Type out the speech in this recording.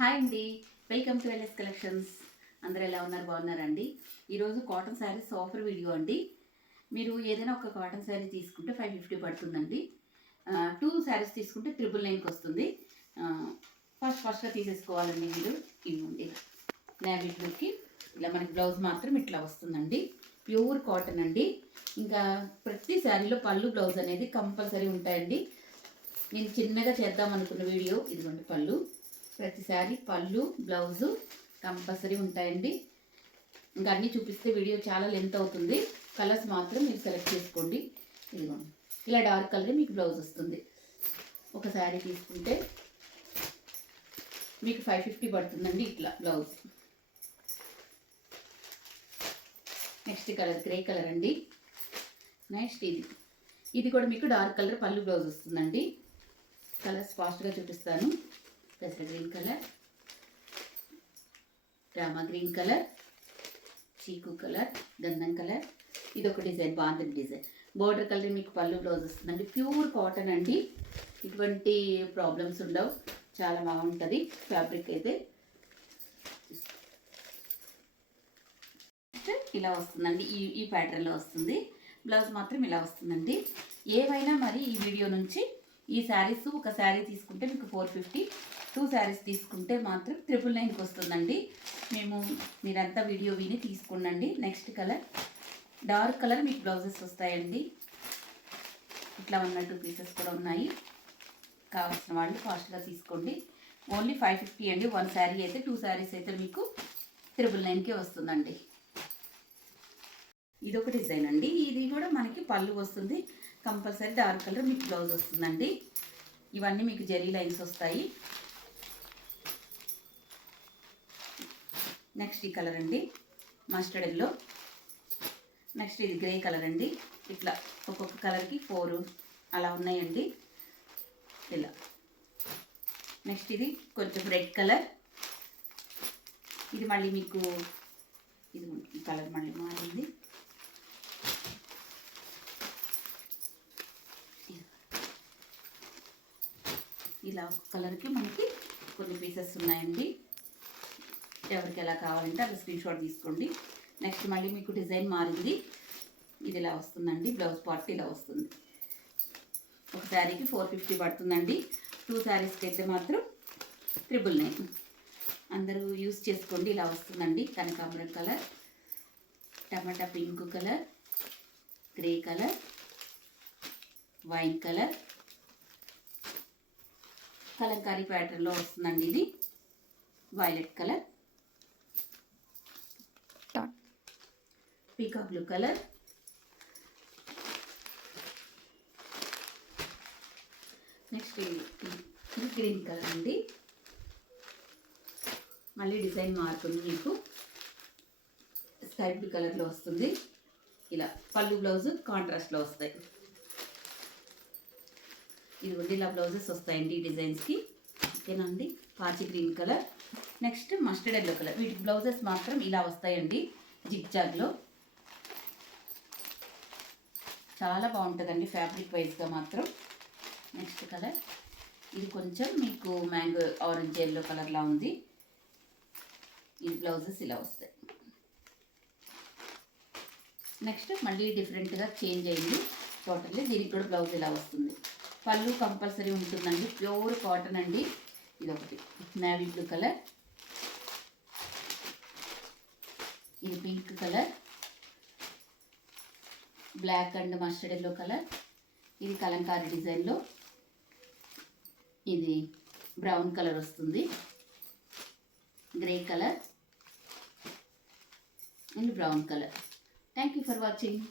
Hi అండి, welcome to LS collections. అందరూ ఎలా ఉన్నారు? బాగున్నారండి? ఈరోజు కాటన్ శారీస్ ఆఫర్ వీడియో అండి. మీరు ఏదైనా ఒక కాటన్ శారీ తీసుకుంటే 550 పడుతుందండి. 2 శారీస్ తీసుకుంటే 999కి వస్తుంది. ఫస్ట్గా తీసేసుకోవాలండి మీరు. ఇవ్వండి, నేవీ బ్లూకి ఇలా మనకి బ్లౌజ్ మాత్రం ఇట్లా వస్తుందండి. ప్యూర్ కాటన్ అండి. ఇంకా ప్రతి శారీలో పళ్ళు బ్లౌజ్ అనేది కంపల్సరీ ఉంటాయండి. నేను చిన్నగా చేద్దాం అనుకున్న వీడియో ఇదిగోండి. పళ్ళు ప్రతిసారి పళ్ళు బ్లౌజు కంపల్సరీ ఉంటాయండి. ఇంకా అన్నీ చూపిస్తే వీడియో చాలా లెంత్ అవుతుంది. కలర్స్ మాత్రం మీరు సెలెక్ట్ చేసుకోండి. ఇదిగోండి, ఇలా డార్క్ కలర్ మీకు బ్లౌజ్ వస్తుంది. ఒక శారీ తీసుకుంటే మీకు 550 పడుతుందండి ఇట్లా blouse. Next colour grey colour అండి. నెక్స్ట్ ఇది కూడా మీకు డార్క్ కలర్ పళ్ళు బ్లౌజ్ వస్తుందండి. కలర్స్ ఫాస్ట్గా చూపిస్తాను. పెసర green colour, Rama green colour, చీకు కలర్, గంధం కలర్. ఇది ఒక డిజైన్, బాగుంటుంది డిజైన్. బోర్డర్ కలర్ మీకు పళ్ళు బ్లౌజ్ వస్తుందండి. ప్యూర్ కాటన్ అండి, ఇటువంటి ప్రాబ్లమ్స్ ఉండవు. చాలా బాగుంటుంది ఫ్యాబ్రిక్ అయితే. ఇలా వస్తుందండి, ఈ ప్యాటర్న్లో వస్తుంది. బ్లౌజ్ మాత్రం ఇలా వస్తుందండి. ఏవైనా మరి ఈ వీడియో నుంచి ఈ శారీస్, ఒక శారీ తీసుకుంటే మీకు 450, 2 శారీస్ తీసుకుంటే మాత్రం 999కి వస్తుందండి. మీరంతా వీడియో విని తీసుకోండి. నెక్స్ట్ కలర్ డార్క్ కలర్ మీకు బ్లౌజెస్ వస్తాయండి. ఇట్లా ఉన్న 2 పీసెస్ కూడా ఉన్నాయి. కావాల్సిన వాళ్ళు ఫాస్ట్గా తీసుకోండి. ఓన్లీ 550 అండి. 1 శారీ అయితే, 2 శారీస్ అయితే మీకు 999కే వస్తుందండి. ఇది ఒక డిజైన్ అండి. ఇది కూడా మనకి పళ్ళు వస్తుంది. కంపల్సరీ డార్క్ కలర్ మీకు బ్లౌజ్ వస్తుందండి. ఇవన్నీ మీకు జెరీ లైన్స్ వస్తాయి. నెక్స్ట్ ఈ కలర్ అండి, మస్టర్డ్ ఎల్లో. నెక్స్ట్ ఇది గ్రే కలర్ అండి. ఇట్లా ఒక్కొక్క కలర్కి 4 అలా ఉన్నాయండి ఇలా. నెక్స్ట్ ఇది కొంచెం రెడ్ కలర్. ఇది మళ్ళీ మీకు ఇది కలర్ మళ్ళీ మారింది. ఇలా ఒక కలర్కి మనకి కొన్ని పీసెస్ ఉన్నాయండి. ఎవరికి ఎలా కావాలంటే అలా స్క్రీన్ షాట్ తీసుకోండి. నెక్స్ట్ మళ్ళీ మీకు డిజైన్ మారింది. ఇది ఇలా వస్తుందండి. బ్లౌజ్ పార్ట్ ఇలా వస్తుంది. ఒక శారీకి 450 పడుతుందండి. 2 శారీస్కి అయితే మాత్రం 999. అందరూ యూస్ చేసుకోండి. ఇలా వస్తుందండి. కనకాంబరం colour, tomato pink colour, grey colour, wine colour, Kalamkari ప్యాటర్న్లో వస్తుందండి. ఇది వైలెట్ కలర్, పీకా బ్లూ కలర్, నెక్స్ట్ ఇది గ్రీన్ కలర్ అండి. మళ్ళీ డిజైన్ మారుతుంది. మీకు స్కై బ్లూ కలర్లో వస్తుంది. ఇలా పళ్ళు బ్లౌజ్ కాంట్రాస్ట్లో వస్తాయి. ఇది ఇలా బ్లౌజెస్ వస్తాయండి ఈ డిజైన్స్కి. ఓకేనా అండి. పాచి green colour, next mustard yellow colour. వీటికి బ్లౌజెస్ మాత్రం ఇలా వస్తాయండి జిగ్జాగ్లో. చాలా బాగుంటుందండి ఫ్యాబ్రిక్ వైజ్గా మాత్రం. నెక్స్ట్ కలర్ ఇది కొంచెం మీకు మ్యాంగో ఆరెంజ్ ఎల్లో కలర్లా ఉంది. ఈ బ్లౌజెస్ ఇలా వస్తాయి. నెక్స్ట్ మళ్ళీ డిఫరెంట్గా చేంజ్ అయింది టోటల్లీ. దీనికి కూడా బ్లౌజ్ ఇలా వస్తుంది. పళ్ళు కంపల్సరీ ఉంటుందండి. ప్యూర్ కాటన్ అండి. ఇది ఒకటి నేవీ బ్లూ కలర్, ఇది pink colour, black and mustard yellow colour, ఇది కలంకారీ డిజైన్లో ఇది బ్రౌన్ కలర్ వస్తుంది. Grey colour and brown colour. Thank you for watching.